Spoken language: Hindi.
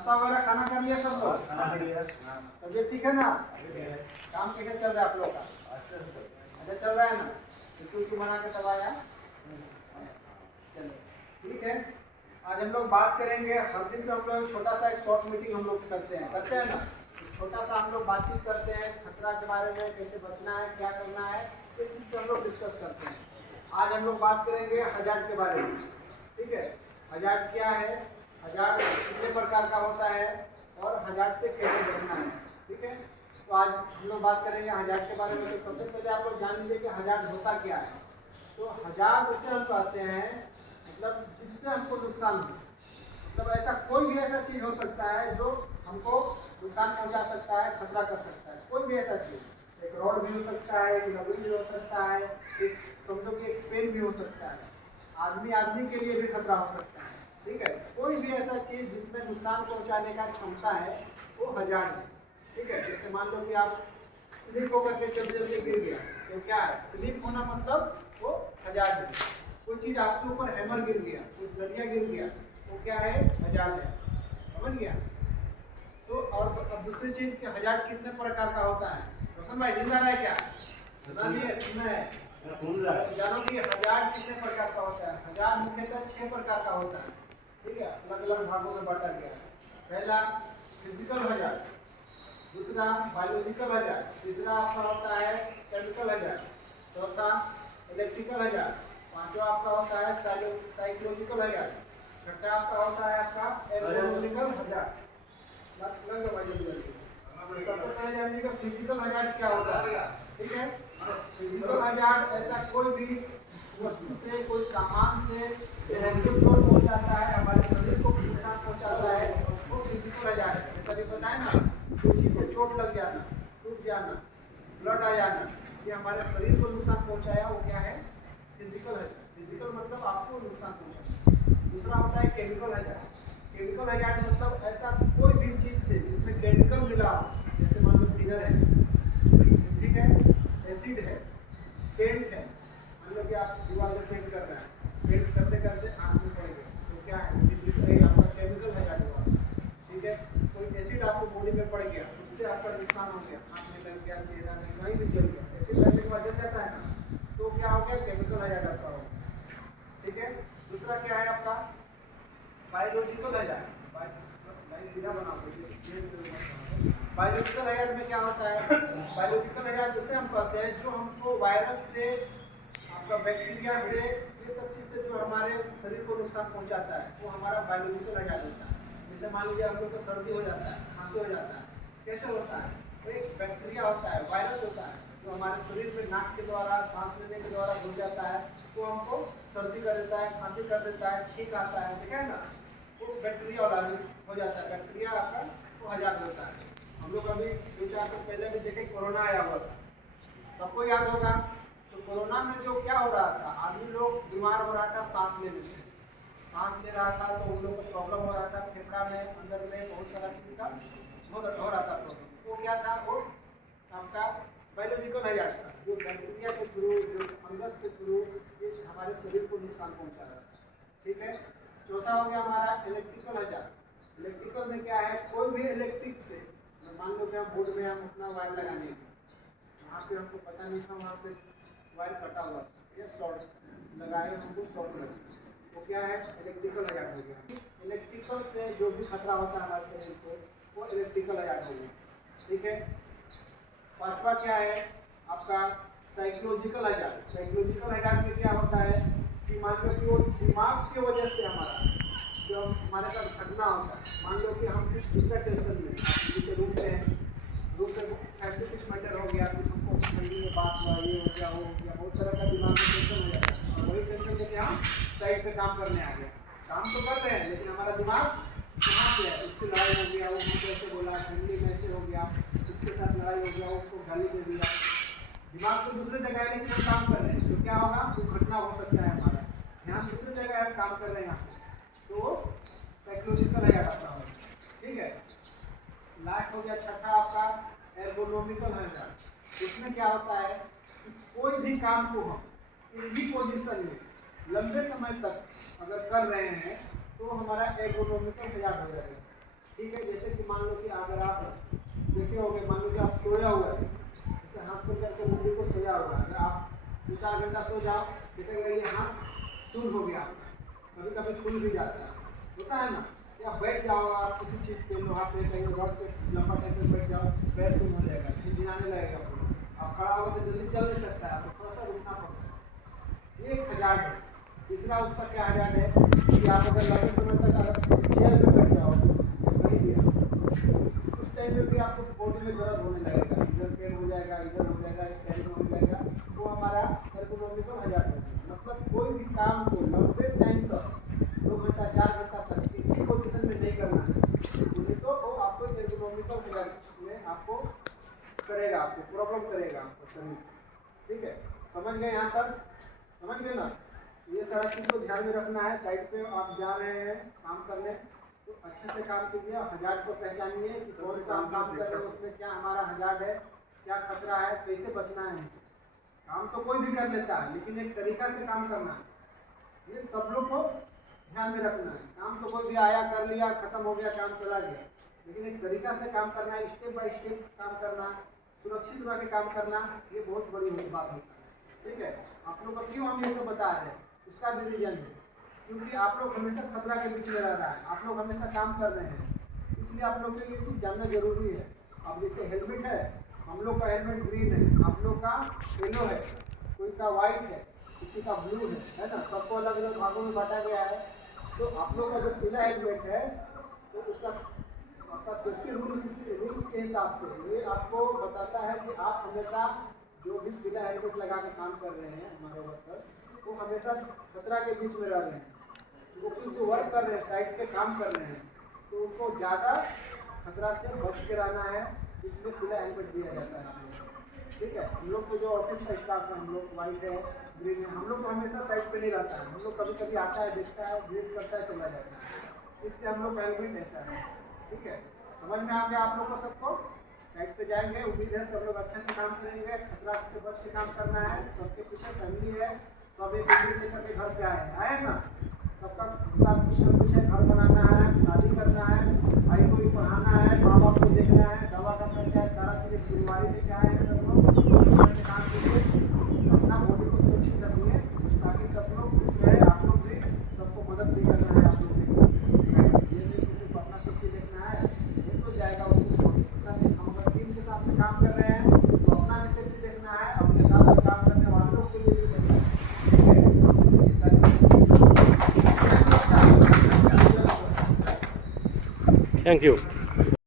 नाश्ता वगैरह खाना कर लिया सब लोग? तबियत ठीक है ना? काम कैसे चल रहा है आप लोग का? अच्छा चल रहा है ना? तो बना के सब आया? चलिए ठीक है। आज हम लोग बात करेंगे, हर दिन पे हम लोग छोटा सा एक शॉर्ट मीटिंग हम लोग करते हैं ना। छोटा सा हम लोग बातचीत करते हैं खतरा के बारे में, कैसे बचना है, क्या करना है, इस चीज़ पे हम लोग डिस्कस करते हैं। आज हम लोग बात करेंगे हजार्ड के बारे में। ठीक है, हजार्ड क्या है, हजार्ड कितने प्रकार का होता है और हजार्ड से कैसे बचना है। ठीक है, तो आज हम लोग बात करेंगे हजार्ड के बारे में। तो सबसे पहले आप लोग जान लीजिए कि हजार्ड होता क्या है। तो हजार्ड उसे हम कहते हैं मतलब जिससे हमको नुकसान हो, मतलब ऐसा कोई भी ऐसा चीज़ हो सकता है जो हमको नुकसान पहुंचा सकता है, खतरा कर सकता है। कोई भी ऐसा चीज़, एक रॉड भी हो सकता है, एक लकड़ी भी हो सकता है, एक समझो कि एक पेन भी हो सकता है, आदमी के लिए भी खतरा हो सकता है। ठीक है, कोई भी ऐसा चीज़ जिसमें नुकसान पहुंचाने का क्षमता है वो हजार्ड है। ठीक है, जैसे मान लो कि आप स्लिप होकर के चलते चलते गिर गया, तो क्या है, स्लिप होना मतलब वो हजार्ड है। कोई चीज़ आपके ऊपर हैमर गिर गया, कोई सरिया गिर गया, तो क्या है, हजार्ड है। समझ गया? तो और अब दूसरी चीज़ कि हजार्ड कितने प्रकार का होता है। रोशन भाई नींद आ रहा है क्या? सुना है? जानो कि हजार्ड कितने प्रकार का होता है। हजार्ड मुख्यतः 6 प्रकार का होता है। ठीक है, अलग अलग भागों में बांटा गया है। पहला फिजिकल हजार्ड, दूसरा बायोलॉजिकल हजार्ड, तीसरा आपका होता है केमिकल हजार्ड, चौथा इलेक्ट्रिकल हजार्ड, पांचवा आपका होता है साइकोलॉजिकल हजार्ड, छठा आपका होता है आपका एरोनॉमिकल हजार्ड। सबसे पहले जानने का फिजिकल हजार्ड क्या होता है। ठीक है, फिजिकल हजार्ड ऐसा कोई भी वस्तु से, कोई सामान से जो हमको चोट पहुंचाता है, हमारे शरीर को नुकसान पहुंचाता है, वो फिजिकल हजार्ड है। जैसा कि बताए ना, कोई चीज़ से चोट लग जाना, टूट जाना, ब्लड आ जाना, ये हमारे शरीर को नुकसान पहुंचाया, वो क्या है, फिजिकल हजार्ड। फिजिकल मतलब आपको नुकसान पहुंचाना। दूसरा होता है केमिकल हजार्ड। केमिकल हजार्ड मतलब ऐसा कोई भी चीज़ से जिसमें केमिकल मिला हो, जैसे मान लो फिगर है, ठीक है, एसिड है, पेंट है। मान लो कि आप दीवार में पेंट कर रहे हैं, पेंट करते करते आँख में पड़ गया, तो क्या है, आपका केमिकल हजार्ड हुआ। ठीक है, कोई एसिड आपको बॉडी में पड़ गया, उससे आपका नुकसान हो गया, आँख में लग गया, चेहरा में कहीं भी जल गया, एसिड लगने के बाद जल जाता है ना, तो क्या हो गया, केमिकल हजार्ड आपका हो गया। ठीक है, दूसरा क्या है आपका बायोलॉजिकल हजार्ड। बायोलॉजिकल हजार्ड में क्या होता है, बायोलॉजिकल हजार्ड जिसे हम कहते हैं जो हमको वायरस से, आपका बैक्टीरिया से, ये सब चीज़ से जो हमारे शरीर को नुकसान पहुंचाता है, वो हमारा बायोलॉजिकल हजार्ड होता है। जैसे मान लीजिए हम लोग को सर्दी हो जाता है, खांसी हो जाता है, कैसे होता है, तो एक बैक्टीरिया होता है, वायरस होता है, जो हमारे शरीर में नाक के द्वारा, सांस लेने के द्वारा घुस जाता है, वो हमको सर्दी कर देता है, खांसी कर देता है, छींक आता है। ठीक है ना, वो बैक्टीरिया वाला हो जाता है, बैक्टीरिया आपका वो हजार्ड होता है। हम लोग अभी 2-4 साल पहले भी देखे, कोरोना आया हुआ था, सबको याद होगा। तो कोरोना में जो क्या हो रहा था, आदमी लोग बीमार हो रहा था सांस लेने से, सांस ले रहा था तो उन लोग को प्रॉब्लम हो रहा था, फेफड़ा में, अंदर में बहुत सारा चीज़ का बहुत हो रहा था प्रॉब्लम। वो क्या था, वो आपका बायोलॉजिकल हजार्ड था, जो बैक्टीरिया के थ्रू, जो फंगस के थ्रू ये हमारे शरीर को नुकसान पहुंचा रहा था। ठीक है, चौथा हो गया हमारा इलेक्ट्रिकल हजार्ड। इलेक्ट्रिकल में क्या है, कोई भी इलेक्ट्रिक से, मान लो कि हम बोर्ड में हम अपना वायर लगाने हैं, वहाँ पे हमको पता नहीं था, वहाँ पे वायर कटा हुआ था, या शॉर्ट लगाए, हमको शॉर्ट लगा, वो क्या है, इलेक्ट्रिकल हजार्ड हो गया। इलेक्ट्रिकल से जो भी खतरा होता है हमारे शरीर को, वो इलेक्ट्रिकल हजार्ड हो गया। ठीक है, पांचवा क्या है आपका साइकोलॉजिकल हजार्ड। साइकोलॉजिकल हजार्ड में क्या होता है कि मान लो कि वो दिमाग की वजह से हमारा जो हमारे साथ घटना होता है, मान लो कि हम कुछ दूसरा टेंशन में, जैसे रूम में फैमिली कुछ मैटर हो गया, कुछ हमको फैमिली में बात हुआ, ये हो गया, वो हो गया, बहुत तरह का दिमाग में टेंशन हो जाता है, और वही टेंशन लेके हम साइड पे काम करने आ गए। काम तो कर रहे हैं लेकिन हमारा दिमाग कहाँ पे है, उससे लड़ाई हो गया, वो मुझे ऐसे बोला, फैमिली में ऐसे हो गया, उसके साथ लड़ाई हो गया, उसको गाली दे दिया, दिमाग तो दूसरी जगह है लेकिन हम काम कर रहे हैं, तो क्या होगा, दुर्घटना हो सकता है, हमारा ध्यान दूसरी जगह है, काम कर रहे हैं यहाँ, तो साइकोलॉजिकल हजार्ड आपका होगा। ठीक है, लास्ट हो गया छठा आपका एर्गोनॉमिकल हजार्ड। इसमें क्या होता है कि कोई भी काम को हम एक ही पोजीशन में लंबे समय तक अगर कर रहे हैं तो हमारा एर्गोनॉमिकल हजार्ड हो जाएगा। ठीक है। जैसे कि मान लो कि अगर आप देखे होंगे, मान लो कि आप सोया हुआ है, जैसे हाथ को करके मुंडी को सोया हुआ है, अगर आप 2-4 घंटा सो जाओ, देखेंगे ये हाथ सुन हो गया आपका, कभी कभी खुल भी जाता है, होता है ना। या बैठ जाओ आप किसी चीज़ पे, लोहा पे, कहीं रॉड पे लंबा टाइप पे बैठ जाओ, पैर सुन हो जाएगा, झिझियाने लगेगा पूरा। आप खड़ा होकर तो जल्दी चल नहीं सकता है, आपको थोड़ा सा रुकना पड़ता है। ये एक हजार्ड है। तीसरा उसका क्या हजार्ड है कि आप अगर लंबे समय तक अगर चेयर पे बैठ जाओ कहीं भी, उस टाइम में भी आपको बॉडी में दर्द होने लगेगा, इधर पेन हो जाएगा, इधर हो जाएगा, पैर में हो जाएगा, तो हमारा एर्गोनॉमिकल हजार्ड है। मतलब कोई भी काम को लंबे टाइम तक 2 घंटा 4 घंटा तक एक ही पोजिशन में नहीं करना है, नहीं तो वो आपको एर्गोनॉमिकल हजार्ड में आपको करेगा, आपको प्रॉब्लम करेगा आपको शरीर। ठीक है, समझ गए यहाँ तक? समझ गए ना? ये सारा चीज़ को ध्यान में रखना है। साइड पे आप जा रहे हैं काम करने, तो अच्छे से काम कीजिए, हजार्ड को पहचानिए कि कौन सा हम काम कर रहे हैं, उसमें क्या हमारा हजार्ड है, क्या खतरा है, कैसे बचना है। काम तो कोई भी कर लेता है, लेकिन एक तरीका से काम करना है, ये सब लोग को ध्यान में रखना है। काम तो कोई भी आया कर लिया, खत्म हो गया, काम चला गया, लेकिन एक तरीका से काम करना है, स्टेप बाय स्टेप काम करना, सुरक्षित रह के काम करना, ये बहुत बड़ी बात होता है। ठीक है, आप लोग को क्यों हम ये सब बता रहे हैं, इसका भी रीजन है, क्योंकि आप लोग हमेशा खतरा के बीच में रह रहा है, आप लोग हमेशा काम कर रहे हैं, इसलिए आप लोग के लिए चीज़ जानना जरूरी है। अब जैसे हेलमेट है, हम लोग का हेलमेट ग्रीन है, आप लोग का येलो है, कोई का वाइट है, किसी का ब्लू है ना, सबको अलग अलग भागों में बांटा गया है। तो आप लोग का जो पीला हेलमेट है, तो उसका आपका सेफ्टी रूल्स के हिसाब से ये आपको बताता है कि आप हमेशा जो भी पीला हेलमेट लगा के काम कर रहे हैं हमारे वर्कर, वो हमेशा खतरा के बीच में रह रहे हैं, क्योंकि जो वर्क कर रहे हैं, साइड पे काम कर रहे हैं, तो उनको ज़्यादा खतरा से बच के रहना है, इसलिए पीला हेलमेट दिया जाता है। ठीक है, हम लोग को जो ऑफिस का स्टाफ है, हम लोग वाइट है, ग्रीन है, हम लोग तो हमेशा साइड पे नहीं रहता है, हम लोग कभी कभी आता है, देखता है, ग्रीन करता है, चला जाता है, इसलिए हम लोग का हेलमेट ऐसा है। ठीक है, समझ में आ गया आप लोग को सबको? साइड पे जाएंगे, उम्मीद है सब लोग अच्छे से काम करेंगे, खतरा से बच के काम करना है। सबके पीछे फैमिली है, सब एक डिग्री लेकर के घर पे आए ना, सबका साथ कुछ न कुछ है, घर बनाना है, शादी करना है, भाई को भी पढ़ाना है, माँ बाप को देखना है, दवा का खर्चा है, सारा चीज़ जिम्मेवारी में क्या है, सब लोग अच्छे से काम कीजिए, अपना बॉडी को सुरक्षित रखिए, ताकि सब लोग खुश रहे, आप लोग भी सबको मदद भी करना है, आप लोग भी ये नहीं कि अपना सेफ्टी देखना है, ये तो जाएगा उसको। हम अगर टीम के साथ में काम कर रहे हैं तो अपना भी सेफ्टी देखना है, अपने साथ में काम करने वालों के लिए भी देखना है। Thank you.